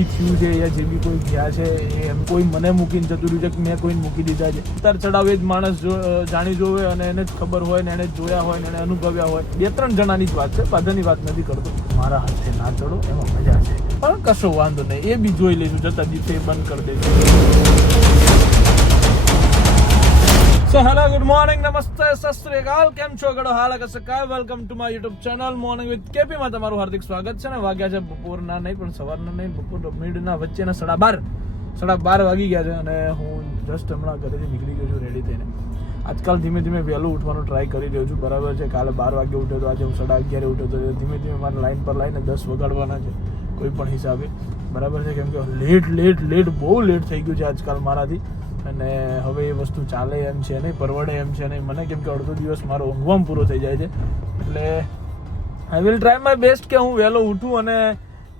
બી થયું છે યા જે બી કોઈ ગયા છે એમ કોઈ મને મૂકીને જતું રહ્યું છે કે મેં કોઈને મૂકી દીધા છે, ઉતાર ચડાવ એ જ માણસ જાણી જોવે અને એને જ ખબર હોય ને એને જોયા હોય ને એને અનુભવ્યા હોય. 2-3 જણાની જ વાત છે, બધાની વાત નથી કરતો. મારા હાથે ના ચડો એમાં મજા છે, પણ કશો વાંધો નહીં, એ બી જોઈ લઈશું. જતા દિવસે બંધ કરી દઈશું. સો હેલો, ગુડ મોર્નિંગ, નમસ્તે, સત શ્રી અકાલ. કેમ છો ગડો હાલ કસકાય? Welcome to my YouTube channel morning with KP માં તમારું હાર્દિક સ્વાગત છે. ને વાગ્યા છે બપોરના નહીં પણ સવારના નહીં, બપોર મિડના વચ્ચેના 12:30 વાગી ગયા છે અને હું જસ્ટ હમણાં ઘરેથી નીકળી ગયો છું રેડી થઈને. આજકાલ ધીમે ધીમે વહેલું ઉઠવાનો ટ્રાય કરી રહ્યો છું, બરાબર છે. કાલે 12 વાગે ઉઠ્યો તો, આજે હું 11:30 ઉઠ્યો તો. ધીમે ધીમે મારે લાઈન પર લાઈને 10 વગાડવાના છે કોઈ પણ હિસાબે, બરાબર છે. કેમ કે લેટ બહુ લેટ થઈ ગયું છે આજકાલ મારાથી, અને હવે એ વસ્તુ ચાલે એમ છે નહીં, પરવડે એમ છે નહીં મને, કેમ કે અડધો દિવસ મારો ઊંઘવામાં પૂરો થઈ જાય છે. એટલે I will try my best કે હું વહેલો ઉઠું અને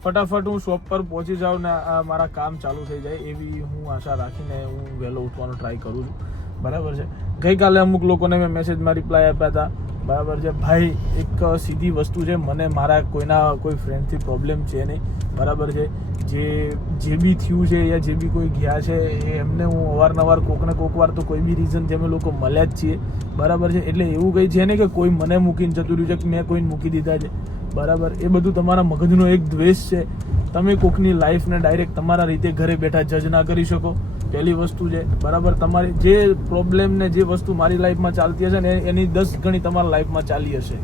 ફટાફટ હું શોપ પર પહોંચી જાઉં ને મારા કામ ચાલુ થઈ જાય, એવી હું આશા રાખીને હું વહેલો ઉઠવાનો ટ્રાય કરું છું, બરાબર છે. ગઈકાલે અમુક લોકોને મેં મેસેજમાં રિપ્લાય આપ્યા હતા, બરાબર છે. ભાઈ એક સીધી વસ્તુ છે, મને મારા કોઈ ફ્રેન્ડથી પ્રોબ્લેમ છે નહીં, બરાબર છે. જે બી થયું છે યા જે બી કોઈ ગયા છે એમને હું અવારનવાર કોકને કોક વાર તો કોઈ બી રીઝનથી અમે લોકો મળ્યા જ છીએ, બરાબર છે. એટલે એવું કંઈ છે ને કે કોઈ મને મૂકીને જતું રહ્યું છે કે મેં કોઈને મૂકી દીધા છે, બરાબર. એ બધું તમારા મગજનો એક દ્વેષ છે. તમે કોકની લાઈફને ડાયરેક્ટ તમારા રીતે ઘરે બેઠા જજ ના કરી શકો, પહેલી વસ્તુ છે, બરાબર. તમારી જે પ્રોબ્લેમ ને જે વસ્તુ મારી લાઈફમાં ચાલતી હશે ને એની 10 ગણી તમારા લાઈફમાં ચાલી હશે.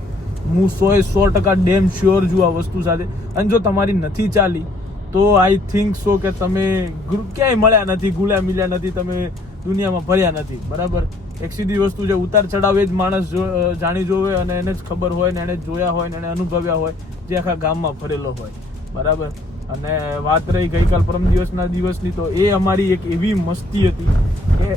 હું 100% ડેમ શ્યોર છું આ વસ્તુ સાથે. અને જો તમારી નથી ચાલી તો આઈ થિંક સો કે તમે ક્યાંય મળ્યા નથી, ગુલ્યા મિલ્યા નથી, તમે દુનિયામાં ફર્યા નથી, બરાબર. એક સીધી વસ્તુ છે, ઉતાર ચડાવ એ જ માણસ જાણી જોવે અને એને જ ખબર હોય ને એને જોયા હોય ને એને અનુભવ્યા હોય, જે આખા ગામમાં ફરેલો હોય, બરાબર. અને વાત રહી ગઈકાલ પરમ દિવસની, તો એ અમારી એક એવી મસ્તી હતી કે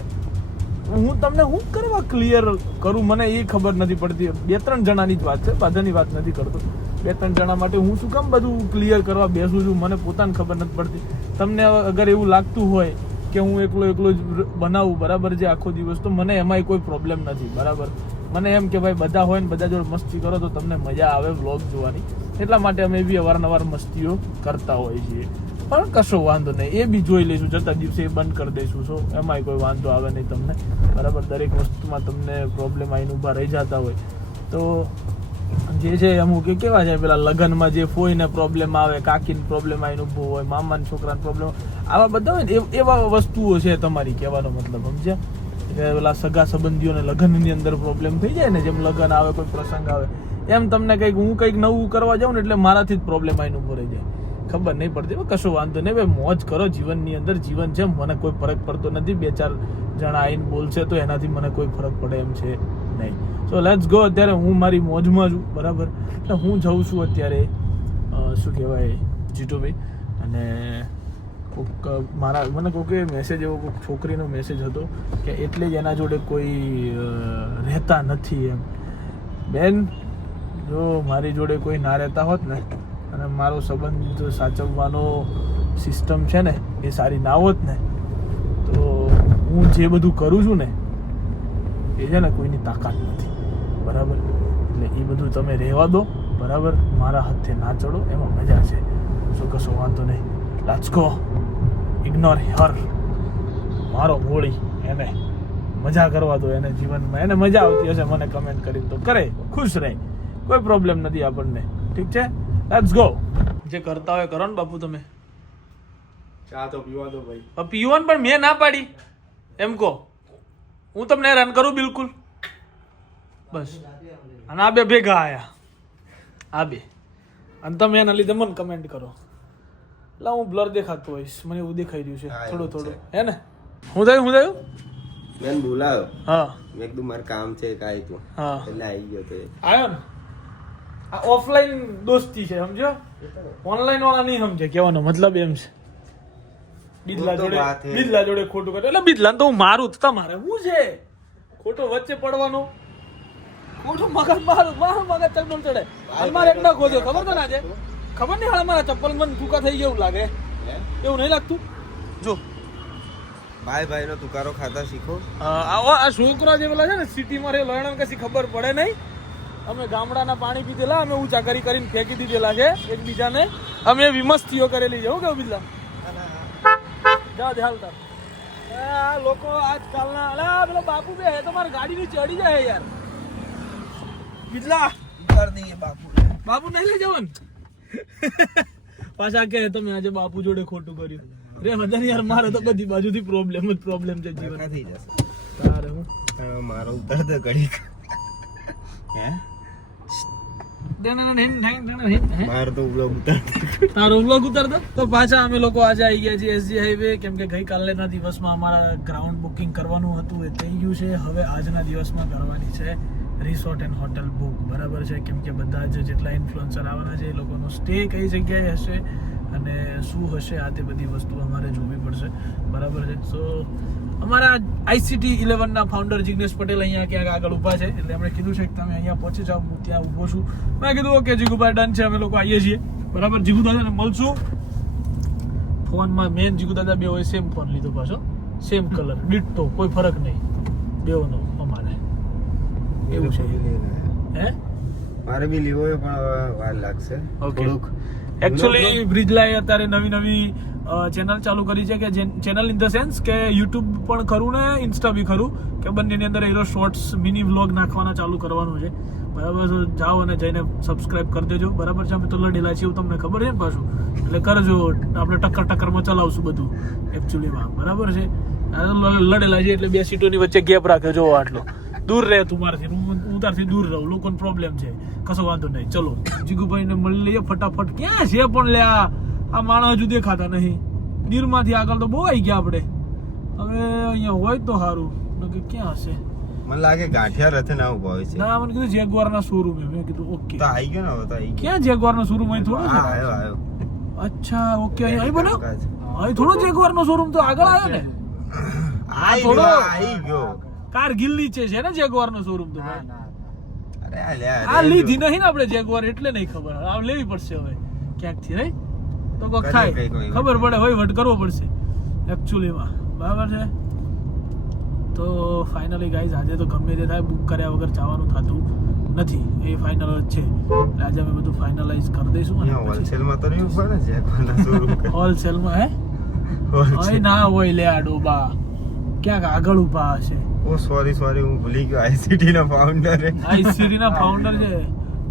હું તમને હું કરવા ક્લિયર કરું મને એ ખબર નથી પડતી. 2-3 જણાની જ વાત છે, બધાની વાત નથી કરતો. 2-3 જણા માટે હું શું કામ બધું ક્લિયર કરવા બેસું છું, મને પોતાને ખબર નથી પડતી. તમને અગર એવું લાગતું હોય કે હું એકલો જ બનાવું, બરાબર છે, આખો દિવસ, તો મને એમાંય કોઈ પ્રોબ્લેમ નથી, બરાબર. મને એમ કે ભાઈ બધા હોય ને બધા જોડે મસ્તી કરો તો તમને મજા આવે વ્લોગ જોવાની, એટલા માટે અમે બી અવારનવાર મસ્તીઓ કરતા હોઈએ છીએ. પણ કશો વાંધો નહીં, એ બી જોઈ લઈશું. જતા દિવસે એ બંધ કરી દઈશું. સો એમાંય કોઈ વાંધો આવે નહીં તમને, બરાબર. દરેક વસ્તુમાં તમને પ્રોબ્લેમ આવીને ઊભા રહી જતા હોય તો જે છે અમુક કેવા છે, પેલા લગ્નમાં જે ફોઈને પ્રોબ્લેમ આવે, કાકીને પ્રોબ્લેમ આવીને ઊભો હોય, મામાના છોકરાને પ્રોબ્લેમ, આવા બધા હોય ને એવા વસ્તુઓ છે તમારી, કહેવાનો મતલબ સમજ્યા કે પેલા સગા સંબંધીઓને લગ્નની અંદર પ્રોબ્લેમ થઈ જાય ને, જેમ લગ્ન આવે, કોઈ પ્રસંગ આવે, એમ તમને હું કંઈક નવું કરવા જાઉં ને એટલે મારાથી જ પ્રોબ્લેમ આવીને ઊભો રહી જાય, ખબર નહીં પડતી. કશો વાંધો નહીં ભાઈ, મોજ કરો. જીવનની અંદર જીવન છે, મને કોઈ ફરક પડતો નથી. 2-4 જણા આવીને બોલશે તો એનાથી મને કોઈ ફરક પડે એમ છે નહીં. So let's go. અત્યારે હું મારી મોજમાં છું, બરાબર. એટલે હું જઉં છું અત્યારે શું કહેવાય જીતુભાઈ, અને મને કોઈકે મેસેજ, એવો કોઈક છોકરીનો મેસેજ હતો કે એટલે જ એના જોડે કોઈ રહેતા નથી એમ. બેન, જો મારી જોડે કોઈ ના રહેતા હોત ને અને મારો સંબંધ સાચવવાનો સિસ્ટમ છે ને એ સારી ના હોત ને, તો હું જે બધું કરું છું ને એ છે ને કોઈની તાકાત નથી, બરાબર. એટલે એ બધું તમે રહેવા દો, બરાબર. મારા હાથે ના ચડો, એમાં મજા છે. શું કશો વાંધો નહીં, લેટ્સ ગો. ઇગ્નોર હર. મારો ગોળી, એને મજા કરવા દો, એને જીવનમાં એને મજા આવતી હશે, મને કમેન્ટ કરી તો કરે, ખુશ રહે, કોઈ પ્રોબ્લેમ નથી આપણને, ઠીક છે. Let's go. જે કરતા હોય કરો ને બાપુ. તમે ચા તો પીવા દો ભાઈ. પીવાનું પણ મેં ના પાડી એમ કહો. હું તમને રન કરું બિલકુલ, બસ. અને આ બે ભેગા આયા, આ બે, અને તમે એના લીધે મને કમેન્ટ કરો. એટલે હું બ્લર દેખાતું હોઈશ, મને એવું દેખાઈ રહ્યું છે થોડું, હે ને? હું થયું મેં બોલાયો. હા, મેં કીધું મારે કામ છે કાંઈ તું. હા, એટલે આવી ગયો તો આવ્યો ને. આ ઓફલાઈન દોસ્તી છે, સમજો. ઓનલાઈન વાળા નહીં સમજે, કહેવાનો મતલબ એમ છે. બિદલા જોડે ખોટું કરે એટલે બિદલા તો હું મારું જ, તમારે શું છે ખોટો વચ્ચે પડવાનો? ખોટું મારું મગજ ચકડોળ ચડે. અમારે એકડા ખોદ્યો, ખબર તો ના છે? ખબર નહીં, હાલ મારા ચપ્પલ મને ટૂંકા થઈ ગયા એવું લાગે, એવું નહીં લાગતું? જો ભાઈ નો તુકારો ખાતા શીખો. આ છોકરા જે પેલા છે ને સિટીમાં રહેલો એને કશી ખબર પડે નહીં. અમે ગામડાના પાણી પીધેલા, અમે ઊંચા કરીને ફેંકી દીધેલા છે એકબીજાને. અમે વિમસ્તીઓ કરેલી છે. હું કેવું બિદલા? જા દે હાલ તાર આ લોકો આજકાલના અલા પેલો બાપુ બે હે તો મારી ગાડી ની ચડી જાય યાર બીજલા कर दिए बापू બાપુ નહીં લઈ જવાનું પાછા કે તમે આજે બાપુ જોડે ખોટું કર્યું રે મદન યાર મારે તો બધી બાજુથી પ્રોબ્લેમ છે જીવન થઈ જશે તારે હું મારો ઉતર દે ઘડી હે મારો તો બ્લોગ ઉતર તારો વ્લોગ ઉતાર દો તો પાછા અમે લોકો આજે આવી ગયા છીએ એસજી હાઈવે કેમ કે ગઈકાલના દિવસમાં અમારા ગ્રાઉન્ડ બુકિંગ કરવાનું હતું એ થઈ ગયું છે હવે આજના દિવસમાં કરવાની છે રિસોર્ટ એન્ડ હોટલ બુક બરાબર છે કેમ કે બધા જ જેટલા ઇન્ફ્લુએન્સર આવવાના છે એ લોકોનો સ્ટે કઈ જગ્યાએ હશે અને શું હશે આ તે બધી વસ્તુ અમારે જોવી પડશે બરાબર છે સો અમારા આઈસીટી 11 ના ફાઉન્ડર જિગ્નેશ પટેલ અહીંયા ક્યાંક આગળ ઊભા છે એટલે એમણે કીધું છે કે તમે અહીંયા પહોંચી જાઓ હું ત્યાં ઊભો છું મેં કીધું ઓકે જીગુભાઈ ડન છે અમે લોકો આવીએ છીએ બરાબર જીગુ દાદાને મળશું ફોનમાં મેન જીગુ દાદા બે હોય સેમ ફોન લીધો પાછો સેમ કલર ડિટ્ટો કોઈ ફરક નહીં બેવનો અમારે એવું છે હે મારે બી લીવો પણ વાર લાગશે થોડુંક એકચ્યુઅલી બ્રિજલાએ અત્યારે નવી ચેનલ ચાલુ કરી છે કે ચેનલ ઇન ધ સેન્સ કે યુટ્યુબ પણ ખરું ને ઇન્સ્ટા બી ખરું કે બંનેની અંદર એનો શોર્ટ્સ મિની વ્લોગ નાખવાના ચાલુ કરવાનું છે બરાબર તો જાઓ અને જઈને સબસ્ક્રાઇબ કરી દેજો બરાબર છે અમે તો લડેલા છીએ એવું તમને ખબર છે ને પાછું એટલે કરજો આપણે ટક્કરમાં ચલાવશું બધું એકચ્યુઅલીમાં બરાબર છે લડેલા છે એટલે બે સીટોની વચ્ચે ગેપ રાખ્યો જોવો આટલો દૂર રહે તું મારાથી હું ઉતારથી દૂર રહું લોકોને પ્રોબ્લેમ છે કશો વાંધો નહીં ચલો જીગુભાઈને મળી લઈએ ફટાફટ ક્યાં છે પણ લે આ માણસ હજુ દેખાતા નહીં નીરમાંથી આગળ તો બહુ આવી ગયા આપણે હવે અહીંયા હોય તો સારું કે ક્યાં હશે મને લાગે ગાંઠિયા રથે ના ઉભા હોય છે ના મને કીધું જેગવારના શોરૂમ મેં કીધું ઓકે તો આવી ગયો ને હવે તો આવી ક્યાં જેગવારનો શોરૂમ અહીં થોડો છે આવ્યો અચ્છા ઓકે અહીં બનો અહીં થોડો જેગવારનો શોરૂમ તો આગળ આવ્યો ને થોડો આવી ગયો કારગિલ નીચે છે ને જેગવારનો શોરૂમ તો ભાઈ અરે લે આ લીધી નહીં ને આપણે જેગવાર એટલે નહીં ખબર આ લેવી પડશે હવે ક્યાંકથી નહીં તો કોક થાય ખબર પડે વહીવટ કરવો પડશે એકચ્યુઅલીમાં બરાબર છે તો ફાઇનલી ગાઈઝ આજે તો ગમે તે થાય બુક કર્યા વગર જવાનું થતું નથી એ ફાઇનલ જ છે એટલે આજે અમે બધું ફાઇનલાઇઝ કરી દઈશું હોલસેલમાં તો નહીં ઉભા ને જેગવારના શોરૂમ હોલસેલમાં હે અહીં ના હોય લે આ ડોબા ક્યાંક આગળ ઊભા હશે ઓ સોરી હું ભૂલી ગયો આઈસીટી ના ફાઉન્ડર છે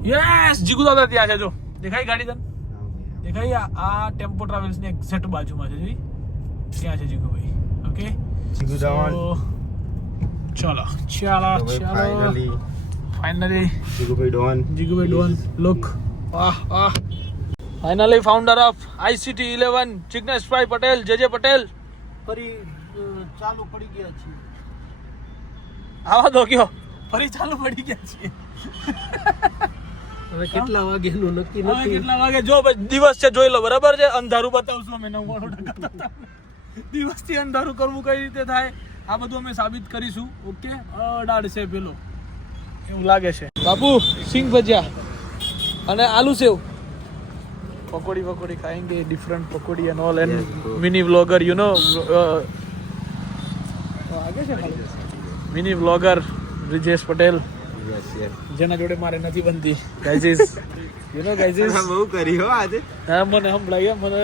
યસ જીગુ દાદા ત્યાં છે જો દેખાય ગાડી તને દેખાય આ ટેમ્પો ટ્રાવેલ્સ ની એક્ઝેક્ટ બાજુમાં છે જોઈ ત્યાં છે જીગુભાઈ ઓકે જીગુ જવાન ચલો ફાઇનલી જીગુભાઈ ડોન લુક વાહ finally founder of ICT 11 Jigneshbhai Patel જેજે Patel ફરી ચાલુ પડી ગયા છે આવા દો કયો ફરી ચાલુ પડી ગયા છે હવે કેટલા વાગ્યાનું નક્કી હવે નથી કેટલા વાગે જો દિવસ છે જોઈ લો બરાબર છે અંધારું બતાવશું અમે 99% દિવસથી અંધારું કરવું કઈ રીતે થાય આ બધું અમે સાબિત કરીશું ઓકે અડાડ છે પેલો એવું લાગે છે બાપુ સિંગ ભજીયા અને આલુ સેવ પકોડી ખાएंगे different pakodi and all and mini vlogger you know आगे છે મિની વ્લોગર બ્રિજેશ પટેલ જેના જોડે મારે નથી બનતી ગાઈઝ યુ નો ગાઈઝ બહુ કરી હો આજે હા મને સંભળાય મને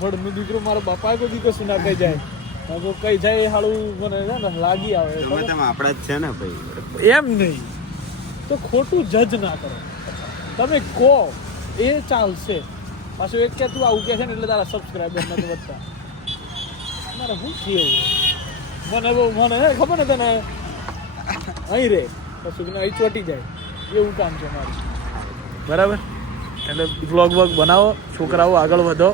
વડનું દીકરો મારો બાપા કોઈ દીકરો સુના કઈ જાય તો કઈ જાય હાળું મને છે ને લાગી આવે તમે આપણા જ છે ને ભાઈ એમ નહીં તો ખોટું જજ ના કરો તમે કહો એ ચાલશે પાછું એક કે તું આવું કે છે ને એટલે તારા સબસ્ક્રાઈબર નથી વધતા મારે શું થયું મને ખબર ને તને અહીં રે પછી અહીં ચોટી જાય એવું કામ છે મારું બરાબર એટલે વ્લોગ બનાવો છોકરાઓ આગળ વધો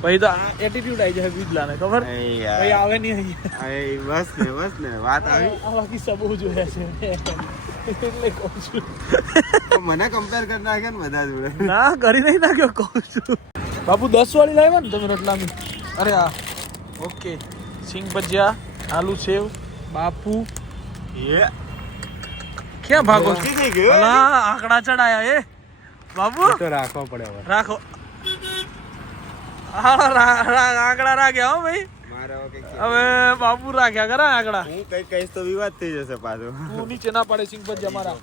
પછી તો આ એટીટ્યુડ આવી જાય બીજલાને ખબર પછી આવે નહીં બસ ને વાત આવી આવા કિસ્સા બહુ જોયા છે એટલે કહું છું મને કમ્પેર કરી નાખે ને બધા જોડે ના કરી નહીં નાખ્યો કહું છું બાપુ 10 વાળી લાવ્યા ને તમે રટલામી અરે હા ઓકે સિંગ ભજીયા આલુ સેવ બાપુ ક્યાં ભાગો અલા આંકડા ચડાયા એ બાપુ તો રાખવા પડે હવે રાખો આંકડા રાખ્યા હો ભાઈ હવે બાપુ રાખ્યા કરા આંકડા હું કઈ કઈશ તો વિવાદ થઈ જશે પાછો હું નીચે ના પડે સિંગ ભજીયા મારા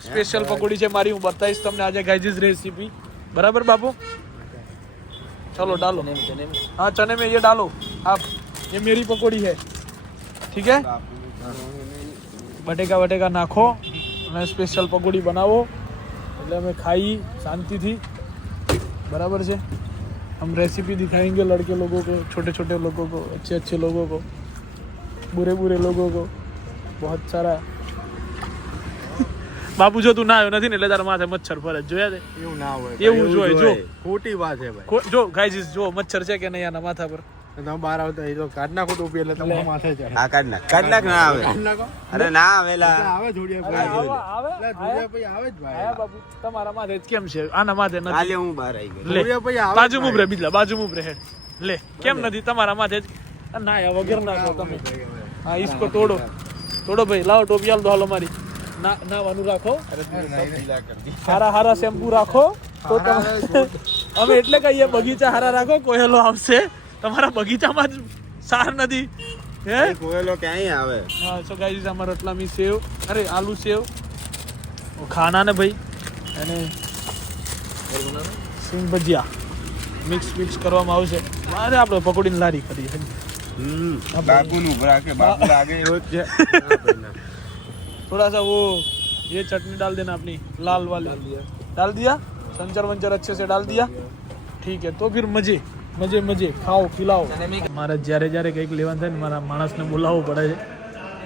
સ્પેશિયલ પકોડી છે મારી હું બતાવીશ તમને આજે ગાઈઝ રેસીપી બરાબર બાપુ चलो डालो हाँ चने में ये डालो आप ये मेरी पकौड़ी है ठीक है बटेका वटेका नाखो અને સ્પેશિયલ પકોડી બનાવો એટલે અમે ખાઈ શાંતિથી बराबर છે हम रेसिपी दिखाएंगे लड़के लोगों को छोटे छोटे लोगों को अच्छे अच्छे लोगों को बुरे बुरे लोगों को बहुत सारा બાપુ જો તું ના આવ્યો નથી ને એટલે તારા માથે મચ્છર ફરે જોયા તે એવું ના હોય એવું જોઈએ જો ખોટી વાત છે ભાઈ જો ગાઈઝ જો મચ્છર છે કે નહીં આના માથા પર તમે બહાર આવતા એ તો કાઢ નાખો ટોપી એટલે તમારા માથે ચડે હા કાઢ નાખ ના આવે કાઢ નાખો અરે ના આવેલા આવે જોડિયા ભાઈ આવે જોડિયા ભાઈ આવે જ ભાઈ આયા બાપુ તમારા માથે જ કેમ છે આના માથે નથી કાલે હું બહાર આવી ગયો લે જોડિયા ભાઈ આવે બાજુ મુભરે બીજલા બાજુ મુભરે હેડ લે કેમ નથી તમારા માથે જ ના આયા વગર નાખો તમે હા ઈસકો તોડો ભાઈ લાવો ટોપી આલ દો હાલો મારી નાવાનું રાખો હારા હારા શેમ્પુ રાખો તો અમે એટલે કહીએ બગીચા હારા રાખો કોયલો આવશે તમારા બગીચામાં જ સાર નથી હે કોયલો ક્યાંય આવે હા સો ગાઈઝ અમારા રતલામી સેવ અરે આલુ સેવ ખાના ને ભાઈ અને સિંગ ભજીયા મિક્સ કરવામાં આવશે અરે આપણે પકોડીની લારી કરીએ બાપુનું રાખે બાપુ લાગે એવો જ છે थोड़ा सा वो ये चटनी डाल देना अपनी लाल वाली डाल दिया संचर वंचर अच्छे से डाल दिया ठीक है तो फिर मजे मजे मजे खाओ खिलाओ મારે જ્યારે જ્યારે કંઈક લેવાનું થાય ને મારા માણસને બોલાવવો પડે છે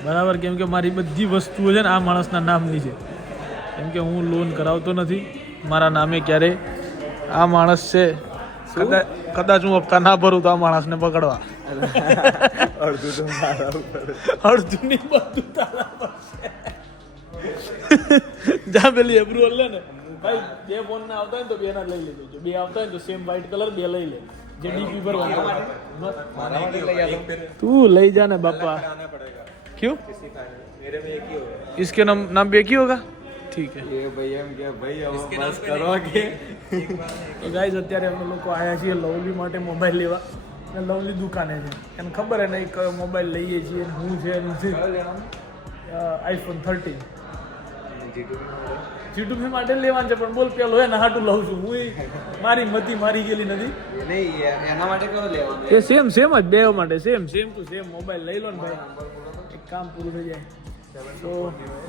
બરાબર કેમ કે મારી બધી વસ્તુઓ છે ને આ માણસના નામની છે કેમ કે હું લોન કરાવતો નથી મારા નામે ક્યારે આ માણસ છે કદાચ હું હપ્તા ના ભરું તો આ માણસને પકડવા અડધું નહીં બધું તારા પર છે જા પેલી એપ્રુવલ લે ને ભાઈ બે ફોન ના આવતા હોય ને તો બે ના લઈ લેજો જો બે આવતા હોય ને તો સેમ વ્હાઈટ કલર બે લઈ લે જે ડીપી પર તું લઈ जा ना बापा क्यों इसके नाम पे एक ही होगा ठीक है એ ભાઈ એમ કે ભાઈ હવે બસ કરો કે તો ગાઈઝ અત્યારે અમે લોકો આવ્યા છીએ લવલી માટે મોબાઈલ લેવા અને લવલી દુકાને છે એને ખબર હે નહીં કયો મોબાઈલ લઈએ છીએ હું છે આઈફોન 13 G2 માટે લેવાનું છે પણ બોલ પેલો હે હાટું લઉં છું હું મારી મતી મારી ગયેલી નથી નહીં એના માટે કયો લેવાનો એ સેમ જ બે માટે સેમ ટુ સેમ મોબાઈલ લઈ લો ને ભાઈ એક કામ પૂરું થઈ જાય તો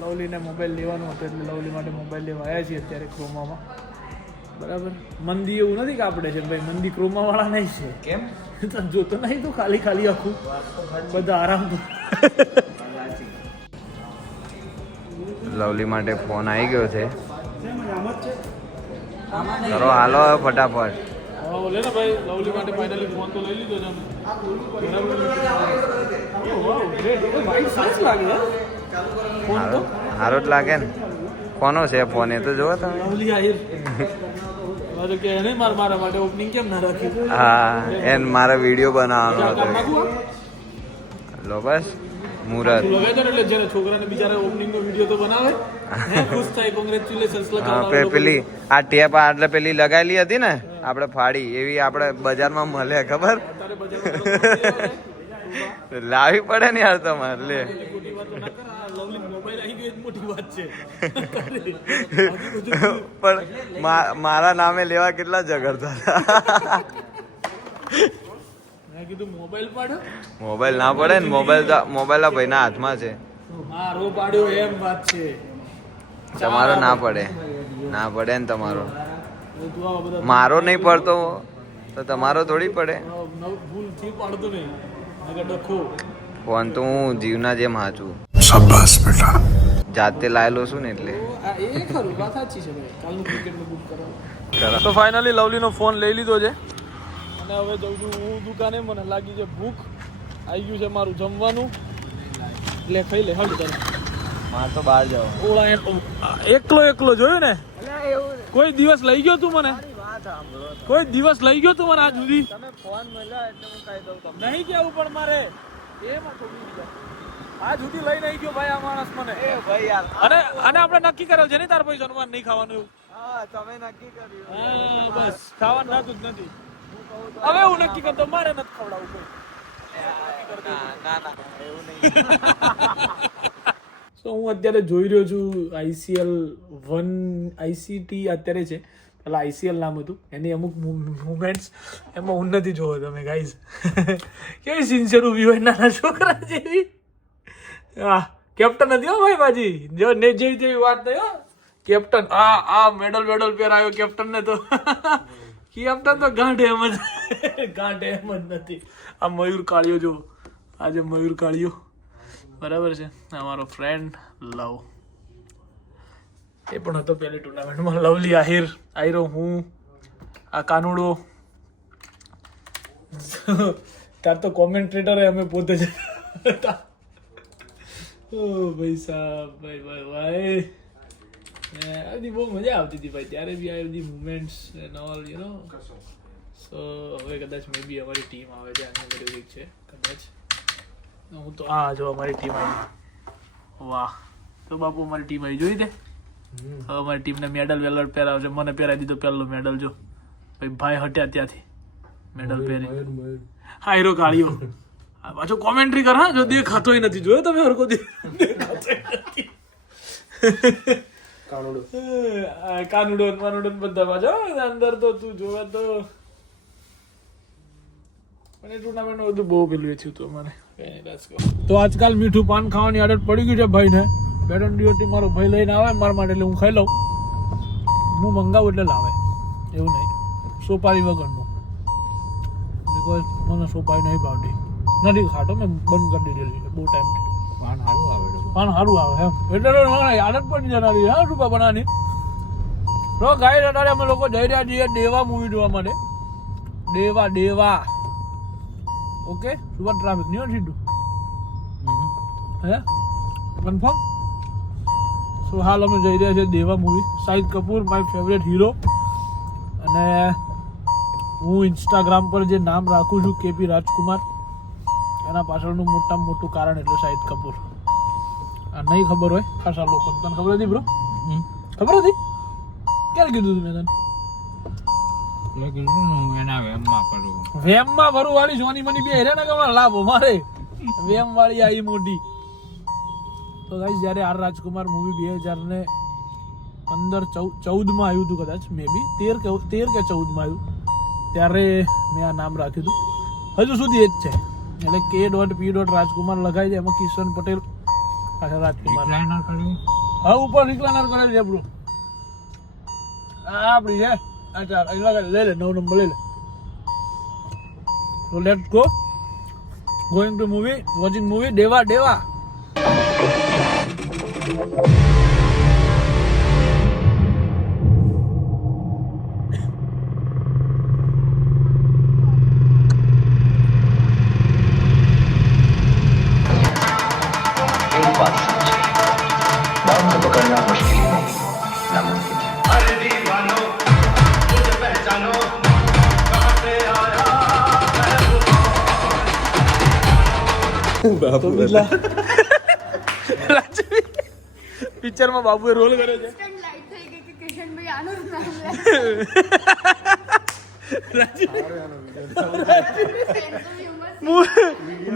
લવલીને મોબાઈલ લેવાનો હતો એટલે લવલી માટે મોબાઈલ લેવા આવ્યા છીએ અત્યારે ક્રોમામાં બરાબર મંદી એવું નથી કે આપણે છે ભાઈ મંદી ક્રોમાવાળા નહીં છે કેમ તને જોતો નહીં તો ખાલી આખું બધા આરામ લવલી માટે ફોન આવી ગયો છે કરો હાલો હવે ફટાફટ હા બોલે ને ભાઈ લવલી માટે ફાઇનલી ફોન તો લઈ લીધો છે અમે બરાબર સાઈઝ લાગે ફોન તો સારો જ લાગે ને કોનો છે ફોન એ તો જોવો તમે લવલી આહિર મારે કે એને મારા માટે ઓપનિંગ કેમ ના રાખી હા એને મારે વિડીયો બનાવવાનો હતો નાખું લો બસ મુહૂર્ત લગાવી દો એટલે જેને છોકરાને બિચારા ઓપનિંગ નો વિડીયો તો બનાવે હે ખુશ થાય કોંગ્રેચ્યુલેશન્સ લગાવવા પેલી આ ટેપ એટલે પેલી લગાવેલી હતી ને આપણે ફાડી એવી આપણે બજારમાં મળે ખબર તારે બજારમાં લાવવી પડે ને યાર તમારે લે મોટી વાત ના કર આ લવલી મોબાઈલ આવી ગઈ મોટી વાત છે પણ મારા નામે લેવા કેટલા ઝઘડતા હતા મેં કીધું મોબાઈલ પાડો મોબાઈલ ના પડે ને મોબાઈલ આ ભાઈના હાથમાં છે મારો પાડ્યો એમ વાત છે તમારો ના પડે ને તમારો તું આવા બધા મારો નહીં પડતો તો તમારો થોડી પડે ભૂલ થી પાડતો નહીં નકર ડખો ફોન તો હું જીવના જેમ હાચું શાબાશ બેટા જાતે લાયેલો છું ને એટલે આ એ ખરું વાત સાચી છે ભાઈ કાલનું ક્રિકેટનું બુક કરો કરો. તો ફાઇનલી લવલીનો ફોન લઈ લીધો છે અને હવે જઉં છું હું દુકાને મને લાગી છે ભૂખ આવી ગયું છે મારું જમવાનું એટલે ખાઈ લે હાલ ચાલ માર તો બહાર જાઓ ઓળા એકલો જોયું ને કોઈ દિવસ લઈ ગયો તું મને કોઈ દિવસ લઈ ગયો તું મને આજ સુધી ફોન મળ્યો એટલે હું કહી દઉં તમને નહીં કેવું પણ મારે એમાં છોડી દીધા આજ સુધી લઈ નહીં ગયો ભાઈ આ માણસ મને ભાઈ યાર અને આપણે નક્કી કરેલ છે ને તાર પછી જમવાનું નહીં ખાવાનું એવું હા તમે નક્કી કર્યું હા બસ ખાવાનું નાતું જ નથી હવે હું નક્કી કરતો મારે નથી ખવડાવવું કોઈ ના એવું નહીં તો હું અત્યારે જોઈ રહ્યો છું ICL 1 ICT અત્યારે છે એટલે ICL નામ હતું, એની અમુક મુમેન્ટ્સ એમાં ઉન્નતિ જોવો તમે ગાઈઝ. કેવી સિન્સિયર ઊભી હોય નાના છોકરા જેવી. હા કેપ્ટન નથી હો ભાઈ બાજી, જો ને જેવી તેવી વાત નહીં હો. કેપ્ટન આ મેડલ પહેરાયો કેપ્ટન ને તો. કેપ્ટન તો ગાંઠે એમ જ નથી. આ મયુર કાળિયો જો, આજે મયુર કાળિયો બરાબર છે, અમારો ફ્રેન્ડ લવ. એ પણ હતો પહેલી ટુર્નામેન્ટમાં. લવલી આહિરો, હું, આ કાનુડો. તાર તો કોમેન્ટ્રેટર અમે પોતે જ. ઓ ભાઈ સાહેબ, ભાઈ આ બધી બહુ મજા આવતી હતી ભાઈ ત્યારે બી. આ બધી moments and all you know. So હવે કદાચ મે બી અમારી ટીમ આવે છે, આની અંદર એક છે કદાચ. હું તો જો અમારી ટીમ આવી. વાહ, તો બાપુ અમારી ટીમ આવી, જોઈ દે. હવે અમારી ટીમને મેડલ વેડલ પહેરાવશે. મને પહેરાવી દીધો પહેલો મેડલ. જો ભાઈ હટ્યા ત્યાંથી મેડલ પહેરી. હાયરો કાળિયો પાછો કોમેન્ટ્રી કર. હા, જો દેખાતોય નથી, જોયો તમે હરકો દેખાતોય નથી. કાનુડો બધા પાછો અંદર. તો તું જોવે તો મને ટુર્નામેન્ટ બધું બહુ પેલું થયું હતું અમારે. તો આજકાલ મીઠું પાન ખાવાની આદત પડી ગયું છે ભાઈ ને. બેટન ડીઓટી મારો ભાઈ લઈને આવે મારા માટે, એટલે હું ખાઈ લઉં. હું મંગાવું એટલે લાવે, એવું નહીં. સોપારી વગરનું, બિકોઝ મને સોપારી નહીં ભાવતી, નથી ખાતો. મેં બંધ કરી દીધેલી છે બહુ ટાઈમ. પાન સારું આવે એમ એટલે આદત પડી જનારી. હા રૂપા બનાવવાની. તો ગાઈસ અત્યારે અમે લોકો જઈ રહ્યા છીએ દેવા મૂવી જોવા માટે. દેવા ઓકે. સુપર ટ્રાફિક નહીં સીધું હે કન્ફર્મ. સો હાલ અમે જઈ રહ્યા છીએ દેવા movie. Shahid Kapoor my favourite hero. અને હું ઇન્સ્ટાગ્રામ પર જે નામ રાખું છું કેપી રાજકુમાર, એના પાછળનું મોટામાં મોટું કારણ એટલે શાહિદ કપૂર. આ નહીં ખબર હોય ખાસા લોકો. તને ખબર હતી બ્રો? ખબર હતી? ક્યારે કીધું તું મેં તને? વેમમાં ભરું વાળી જોની મની બે હેરે ને કમા લાભો મારે. વેમ વાળી આવી મોટી. તો ગાઈસ જ્યારે આર રાજકુમાર મૂવી 2014 આવ્યું હતું કદાચ, મે બી 13 કે 14 આવ્યું, ત્યારે મેં આ નામ રાખ્યું હતું. હજુ સુધી એ જ છે. એટલે K.P. રાજકુમાર લગાવી છે, એમાં કિશન પટેલ રાજકુમાર. હા ઉપર રિક્લાઇનર કરેલ છે બ્રો. આપણી છે આ ચાર. લઈ લે 9 નંબર લઈ લે. તો let's go. Going to movie, watching movie દેવા. પિક્ચરમાં બાબુએ રોલ કર્યો છે.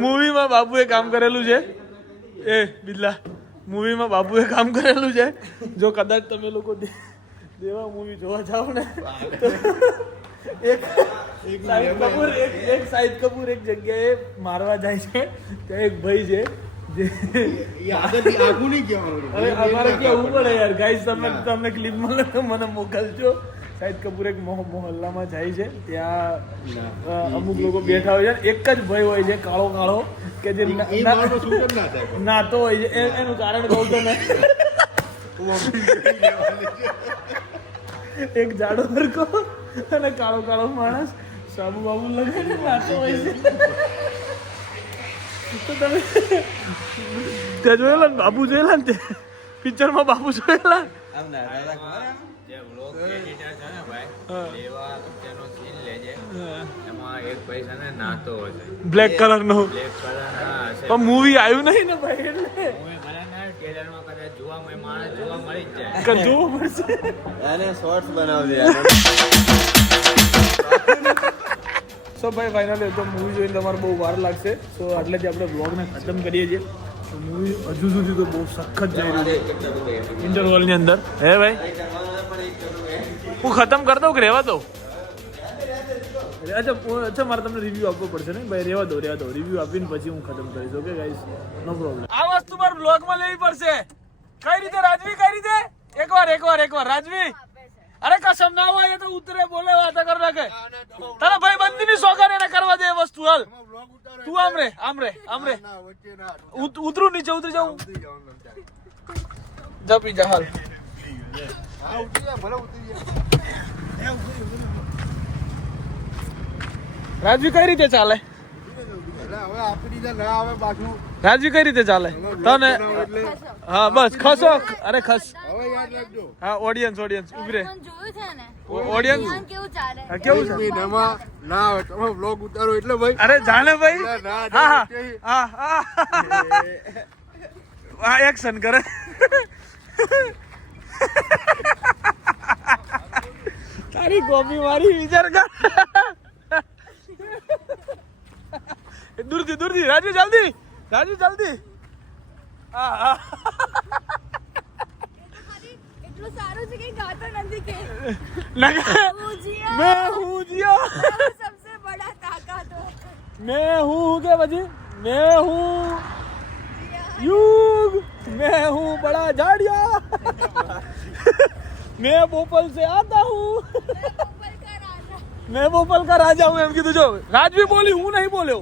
મૂવીમાં બાબુએ કામ કરેલું છે. એ બિલ્લા મૂવીમાં બાબુએ કામ કરેલું છે. જો કદાચ તમે લોકો દેવા મૂવી જોવા જાઓ ને તો શાહિદ કપૂર એક જગ્યાએ મારવા જાય છે. ત્યાં એક ભાઈ છે જે અમારે કેવું પડે યાર ગાઈસ. તમને ક્લિપ મળે તો મને મોકલજો. શાહિદ કપૂર એક મોહલ્લામાં જાય છે, ત્યાં અમુક લોકો બેઠા હોય છે. એક જ ભાઈ હોય છે કાળો કે જે નાતો હોય છે. એનું કારણ કહું તો ને, એક જાડો હરકો અને કાળો માણસ સાબુ બાબુ લગાવીને નાતો હોય છે. તો તમે ત્યાં જોયેલા ને બાબુ જોયેલા ને પિક્ચરમાં બાબુ જોયેલા. બ્લેક કલર નો પણ મૂવી આવ્યું નહીં ને ભાઈ, એટલે જોવું પડશે. સો ભાઈ ફાઇનલી તો મૂવી જોઈને તમારે બહુ વાર લાગશે. સો એટલે જ આપણે બ્લોગને ખતમ કરીએ છીએ. મૂવી હજુ સુધી તો બહુ સખત જઈ રહ્યું છે ઇન્ટરવલની અંદર. હે ભાઈ હું ખતમ કરી દઉં કે રહેવા દઉં? અચ્છા મારે તમને રિવ્યુ આપવો પડશે ને ભાઈ. રહેવા દો રિવ્યુ આપીને પછી હું ખતમ કરીશ. ઓકે ગાઈસ, નો પ્રોબ્લેમ. આ વસ્તુ પર બ્લોગમાં લેવી પડશે. કઈ રીતે રાજવી? કઈ રીતે? એકવાર રાજવી. અરે કસમ ના હોય તો ઉતરે બોલે વાત કર નાખે. તારા ભાઈ બંધીની સોગન એને કરવા દે એ વસ્તુ. હાલ તું આમ રે. ઉતરું નીચે ઉતરી જાઉં. જપી જા હાલ. રાજવી કઈ રીતે ચાલે? રાજવી કઈ રીતે ચાલે તને? હા બસ ખસો. અરે ખસ. હા ઓડિયન્સ ઉભી રે. ઓડિયન્સ કેવું છે? અરે જાણે ભાઈ. હા એક્શન કરે. તારી કોપી મારી વિચાર કર. દૂરથી રાજુ જલ્દી. હા એટલું સારું છે કે ગાતો નથી કે मैं हूँ जिया. सबसे बड़ा ताकत मैं हूँ के बजी. मैं हूँ युग. मैं हूँ बड़ा झाड़िया. मैं भोपाल से आता हूँ. मैं भोपाल का राजा हूँ. એમ કીધું જો. રાજવી બોલી, હું નહીં બોલ્યો.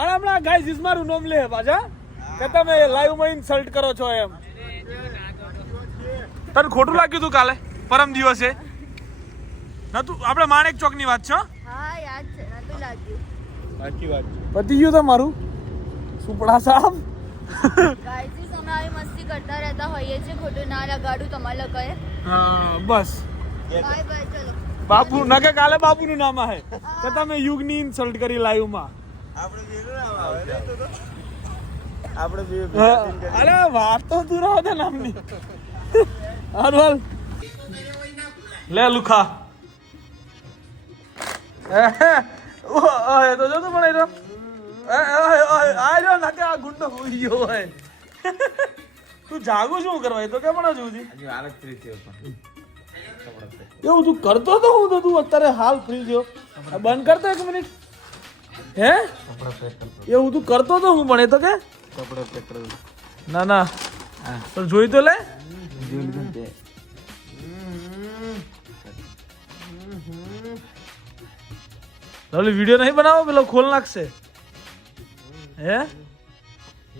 અને હમણાં ગાઈસ ઇસ મારું નામ લે પાછા કે તમે લાઈવ માં ઇન્સલ્ટ કરો છો એમ. તને ખોટું લાગ્યું તું કાલે પરમ દિવસે? નતું? આપણે માણેક ચોક ની વાત છે. હા યાદ છે, નતું લાગ્યું. પતી ગયું તમારું સુપડા સાહેબ. ગાઈસ અમે આવી મસ્તી કરતા રહેતા હોઈએ છીએ, ખોટું ના લગાડું તમારે લોકોએ. હા બસ. બાય બાય, ચલો. બાપુ નકે કાલે બાપુનું નામ હે કે તમે યુગની ઇન્સલ્ટ કરી લાઈવ માં. અરે વાત તો તું રહો દે નામની. હાલ લે લુખા. ઓય તો જો તો પણ એ આ જો નકે આ ગુંડો હોઈ ગયો હોય. તું જાગું શું કરવા? એ તો કે પણ હજુ એવું તું કરતો તો હું તો તું અત્યારે હાલ ફ્રી થયો. બંધ કરતો 1 મિનિટ. હે એવું તું કરતો તો હું પણ એ તો કે ના પણ જોઈ તો લે. લવલી વિડિયો નહીં બનાવો, પેલો ખોલ નાખશે. હે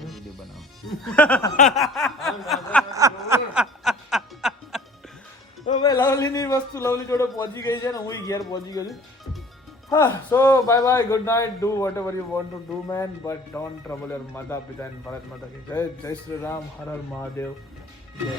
વિડિયો બનાવો. લવલી ની વસ્તુ લવલી જોડે પહોંચી ગઈ છે ને હું ઘેર પહોંચી ગયો છું. So bye bye, good night, do whatever you want to do man, but don't trouble your mother pita and Bharat Mata ki jai. Jai Shri Ram, Har Har Mahadev. Jai.